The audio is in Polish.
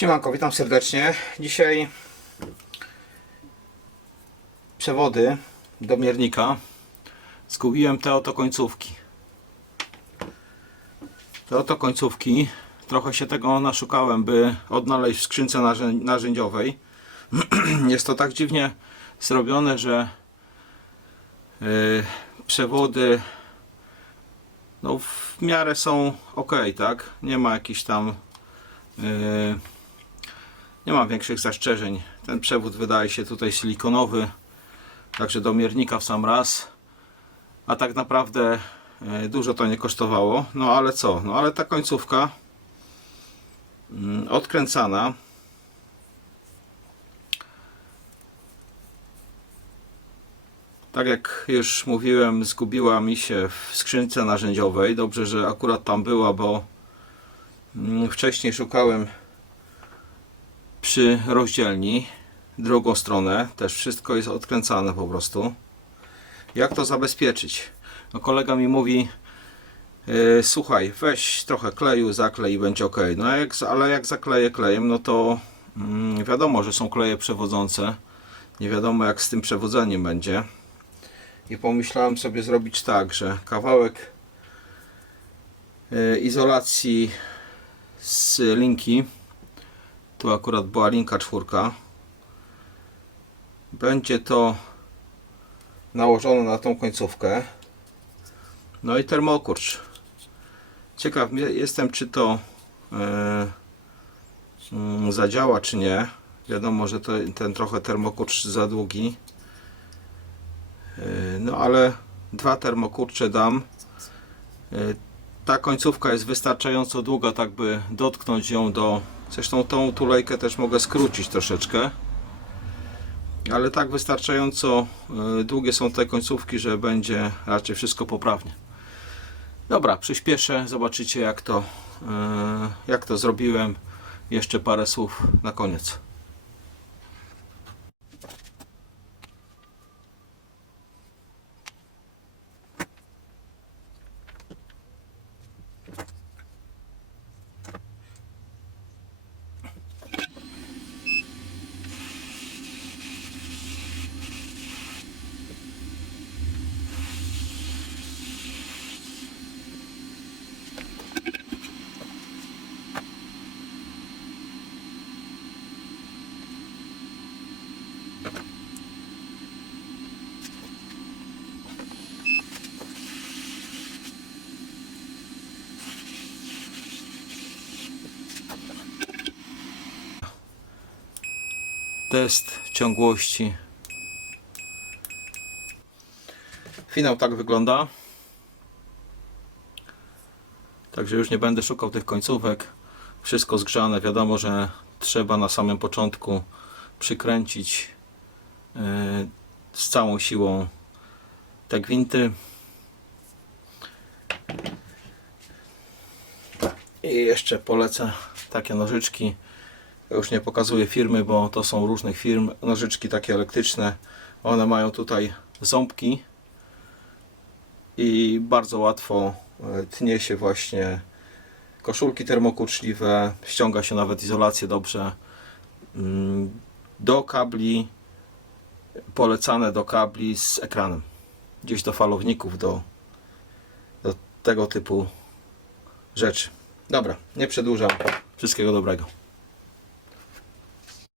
Siemanko, witam serdecznie. Dzisiaj przewody do miernika. Zgubiłem te oto końcówki. Te oto końcówki. Trochę się tego naszukałem, by odnaleźć w skrzynce narzę- narzędziowej. Jest to tak dziwnie zrobione, że yy, przewody no w miarę są ok, tak? Nie ma jakichś tam yy, nie ma większych zastrzeżeń. Ten przewód wydaje się tutaj silikonowy, także do miernika w sam raz. A tak naprawdę e, dużo to nie kosztowało. No ale co? No ale ta końcówka mm, odkręcana. Tak jak już mówiłem, zgubiła mi się w skrzynce narzędziowej. Dobrze, że akurat tam była, bo mm, wcześniej szukałem przy rozdzielni drugą stronę też wszystko jest odkręcane po prostu. Jak to zabezpieczyć? No kolega mi mówi yy, słuchaj weź trochę kleju zaklej i będzie ok no jak, ale jak zakleję klejem no to mm, wiadomo że są kleje przewodzące. Nie wiadomo jak z tym przewodzeniem będzie. I pomyślałem sobie zrobić tak że kawałek yy, izolacji z linki tu akurat była linka czwórka. Będzie to nałożone na tą końcówkę. No i termokurcz. Ciekaw je- jestem, czy to mm, zadziała, czy nie. Wiadomo, że to, ten trochę termokurcz za długi. E, no ale dwa termokurcze dam. E, ta końcówka jest wystarczająco długa, tak by dotknąć ją do. Zresztą tą tulejkę też mogę skrócić troszeczkę. Ale tak wystarczająco y, długie są te końcówki, że będzie raczej wszystko poprawnie. Dobra, przyspieszę, zobaczycie jak to, y, jak to zrobiłem. Jeszcze parę słów na koniec. Test ciągłości. Finał tak wygląda. Także już nie będę szukał tych końcówek. Wszystko zgrzane. Wiadomo, że trzeba na samym początku przykręcić yy, z całą siłą te gwinty. I jeszcze polecę takie nożyczki. Już nie pokazuję firmy, bo to są różnych firm. Nożyczki takie elektryczne. One mają tutaj ząbki i bardzo łatwo e, tnie się właśnie koszulki termokurczliwe, ściąga się nawet izolację dobrze Mm, do kabli polecane do kabli z ekranem gdzieś do falowników do, do tego typu rzeczy dobra, nie przedłużam wszystkiego dobrego